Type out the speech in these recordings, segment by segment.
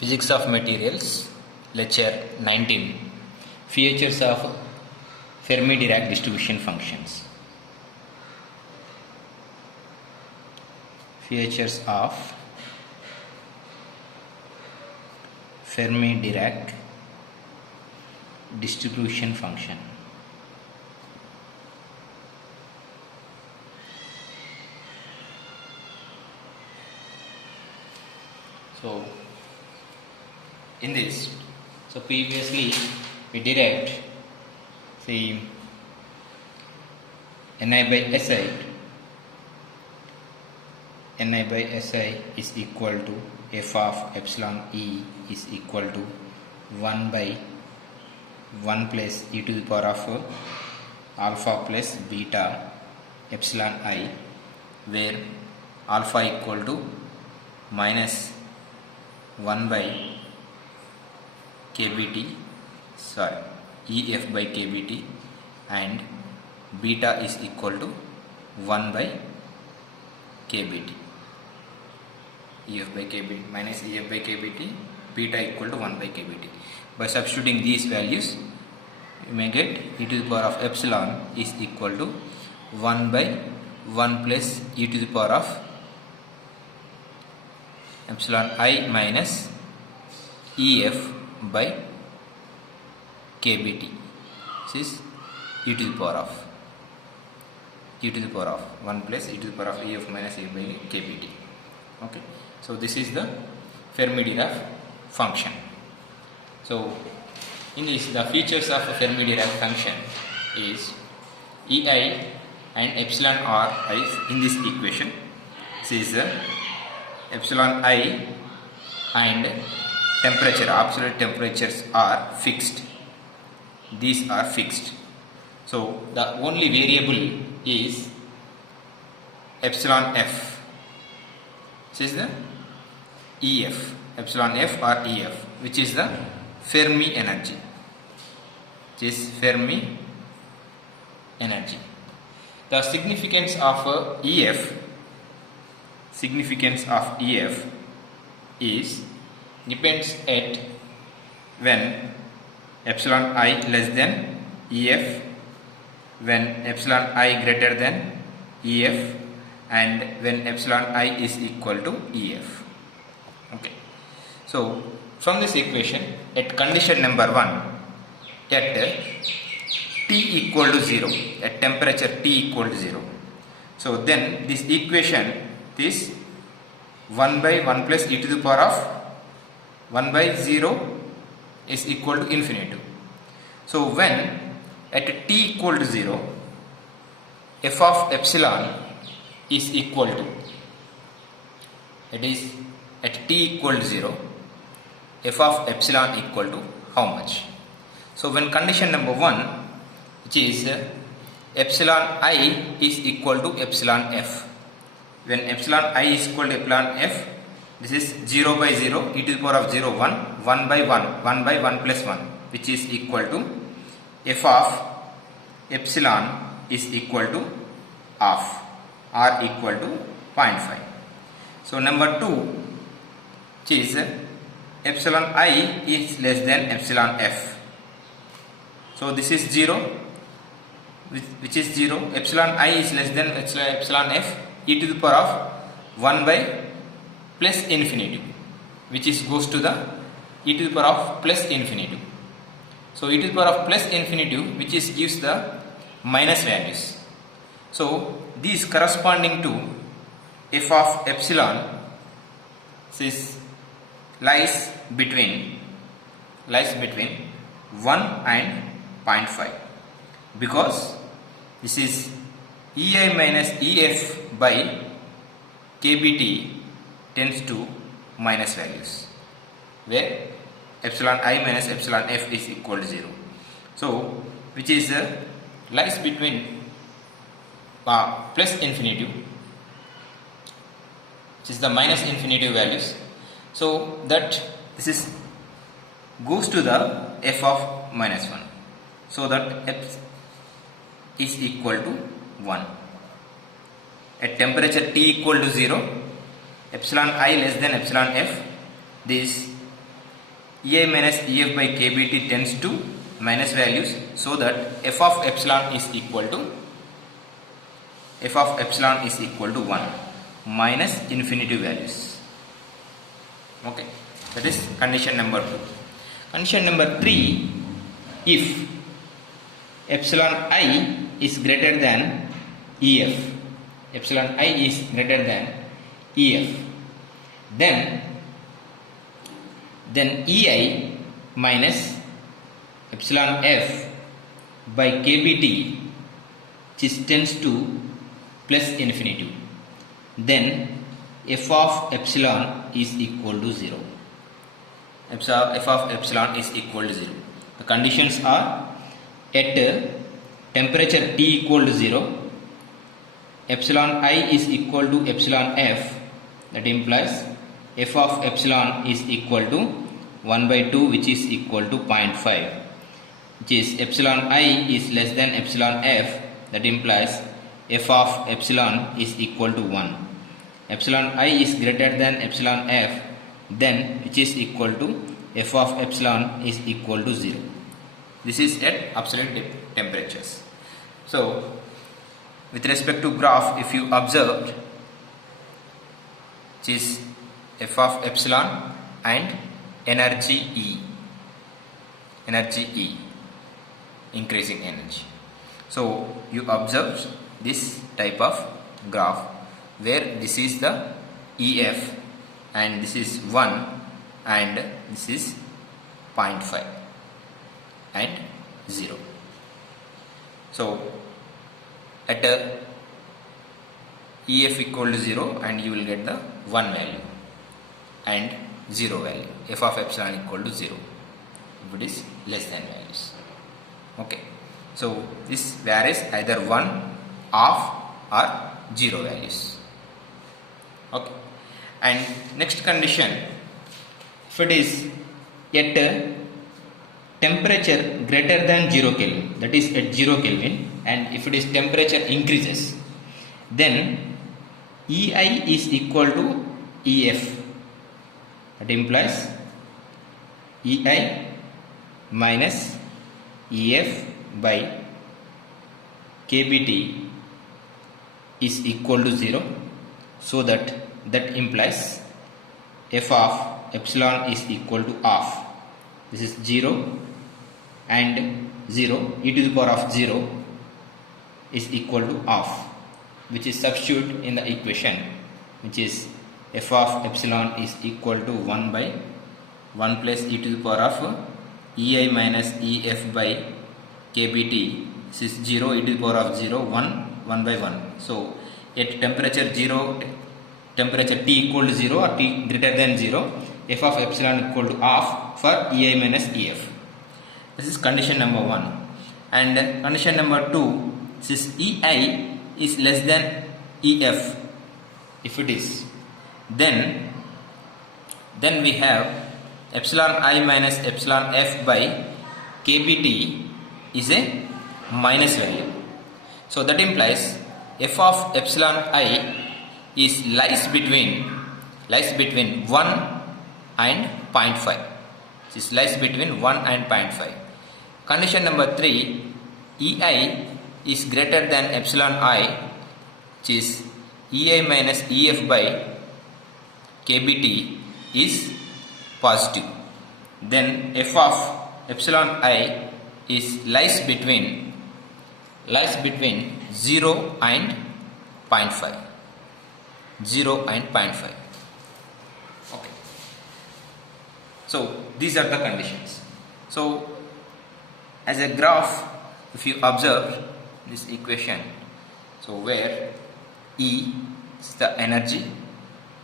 Physics of Materials, Lecture 19, Features of Fermi Dirac Distribution Functions. Features of Fermi Dirac Distribution Function. So, in this, previously we derived the Ni by Si. Ni by Si is equal to f of epsilon E is equal to 1 by 1 plus e to the power of alpha plus beta epsilon I, where alpha equal to minus 1 by EF by kBt, and beta is equal to 1 by kBt. EF by kBt minus EF by kBt, beta equal to 1 by kBt. By substituting these values, you may get e to the power of epsilon is equal to 1 by 1 plus e to the power of epsilon I minus EF by kBt. This is e to the power of 1 plus e to the power of EF minus EF by kBt. Okay, so this is the Fermi Dirac function. So in this, the features of a Fermi Dirac function is Ei and epsilon r is in this equation. This is epsilon I and temperature, absolute temperatures are fixed. These are fixed. So the only variable is epsilon f. This is the EF, epsilon f or EF, which is the Fermi energy. This is Fermi energy. The significance of EF is depends at when epsilon I less than EF, when epsilon I greater than EF, and when epsilon I is equal to EF. Okay. So from this equation, at condition number 1, at T equal to 0, at temperature T equal to 0. So then this equation is 1 by 1 plus e to the power of 1 by 0 is equal to infinity. So when at T equal to 0, f of epsilon is equal to, that is at T equal to 0, f of epsilon equal to how much? So when condition number 1, which is epsilon I is equal to epsilon f, when epsilon I is equal to epsilon f, this is 0 by 0, e to the power of 0, 1, 1 by 1, 1 by 1 plus 1, which is equal to f of epsilon is equal to half, r equal to 0.5. So number 2, which is epsilon I is less than epsilon f. So this is 0, which is 0, epsilon I is less than epsilon f, e to the power of 1 by plus infinity, which is goes to the e to the power of plus infinity. So e to the power of plus infinity, which is gives the minus values. So these corresponding to f of epsilon, this lies between 1 and 0.5, because this is Ei minus EF by kBt tends to minus values, where epsilon I minus epsilon f is equal to 0. So which is lies between plus infinity, which is the minus infinity values. So that this is goes to the f of minus 1. So that f is equal to 1. At temperature T equal to 0, epsilon I less than epsilon f, this EI minus EF by KBT tends to minus values, so that f of epsilon is equal to 1 minus infinity values. Okay, that is condition number 2. Condition number 3, if epsilon I is greater than EF, epsilon I is greater than EF, then EI minus epsilon F by KBT, which tends to plus infinity, then f of epsilon is equal to 0. F of epsilon is equal to 0. The conditions are: at temperature T equal to 0, epsilon I is equal to epsilon F, that implies f of epsilon is equal to 1 by 2, which is equal to 0.5, which is epsilon I is less than epsilon F, that implies f of epsilon is equal to 1. Epsilon I is greater than epsilon F, then which is equal to f of epsilon is equal to 0. This is at absolute temperatures. So with respect to graph, if you observed, which is f of epsilon and energy E, increasing energy. So you observe this type of graph where this is the EF and this is 1 and this is 0.5 and 0. So at EF equal to 0, and you will get the 1 value and 0 value, f of epsilon equal to 0 if it is less than values. Okay, so this varies either 1, half or 0 values. Okay, and next condition, if it is at temperature greater than 0 Kelvin, that is at 0 Kelvin, and if it is temperature increases, then EI is equal to EF. That implies EI minus EF by KBT is equal to 0, so that implies f of epsilon is equal to half. This is 0 and 0, e to the power of 0 is equal to half, which is substitute in the equation, which is f of epsilon is equal to 1 by 1 plus e to the power of EI minus EF by KBT. This is 0, e to the power of 0, 1 by 1. So at temperature T equal to 0 or T greater than 0, f of epsilon equal to half for EI minus EF. This is condition number 1. And condition number 2, this EI is less than EF. If it is, then we have epsilon I minus epsilon F by KBT is a minus value. So that implies f of epsilon I is lies between 1 and 0.5. This lies between 1 and 0.5. Condition number 3, EI is greater than epsilon I, which is EI minus EF by KBT is positive. Then f of epsilon I is lies between 0 and 0.5. 0 and 0.5. Okay. So these are the conditions. So as a graph, if you observe this equation, so where E is the energy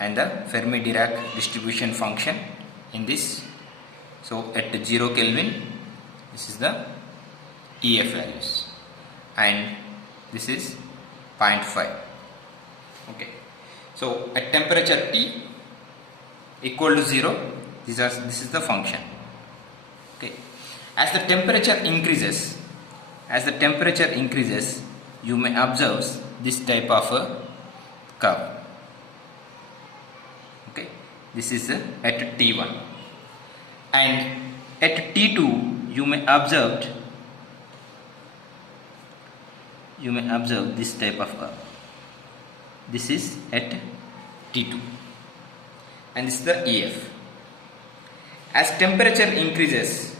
and the Fermi Dirac distribution function in this. So at 0 Kelvin, this is the EF values, and this is 0.5. Okay. So at temperature T equal to 0, this is the function. Okay. As the temperature increases, you may observe this type of a curve. Okay, this is at T1, and at T2 you may observe this type of curve. This is at T2 and this is the EF. As temperature increases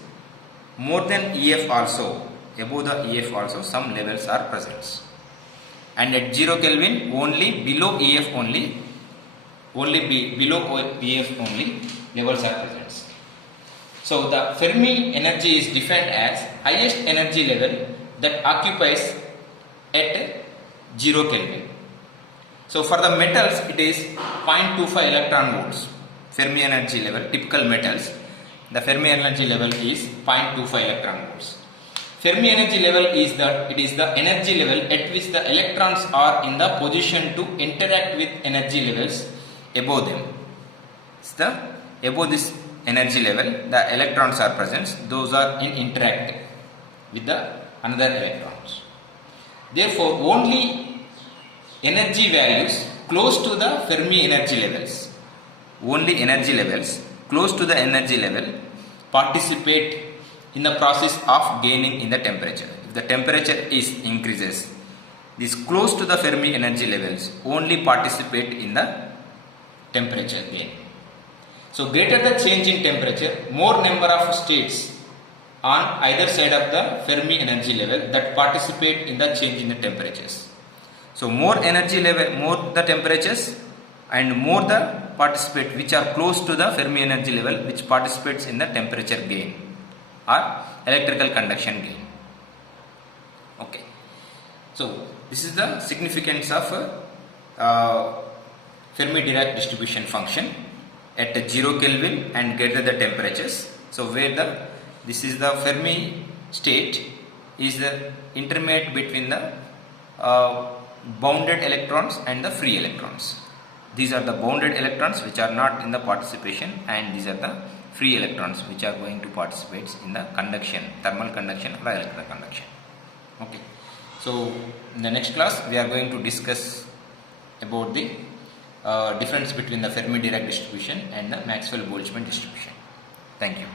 more than EF also, above the EF also some levels are present, and at 0 Kelvin only below EF only below EF only levels are present. So the Fermi energy is defined as highest energy level that occupies at 0 Kelvin. So for the metals it is 0.25 electron volts Fermi energy level. Typical metals, the Fermi energy level is 0.25 electron volts. Fermi energy level is the energy level at which the electrons are in the position to interact with energy levels above them. Above this energy level the electrons are present, those are in interact with the another electrons. Therefore only energy values close to the Fermi energy levels, only energy levels close to the energy level participate in the process of gaining in the temperature. If the temperature is increases, this close to the Fermi energy levels only participate in the temperature gain. So greater the change in temperature, more number of states on either side of the Fermi energy level that participate in the change in the temperatures. So more energy level, more the temperatures, and more the participate which are close to the Fermi energy level, which participates in the temperature gain or electrical conduction gain. Okay. So this is the significance of Fermi Dirac distribution function at 0 Kelvin and greater the temperatures. So where this is the Fermi state is the intermediate between the bounded electrons and the free electrons. These are the bounded electrons which are not in the participation, and these are the free electrons which are going to participate in the conduction, thermal conduction or electrical conduction. Okay. So in the next class we are going to discuss about the difference between the Fermi Dirac distribution and the Maxwell-Boltzmann distribution. Thank you.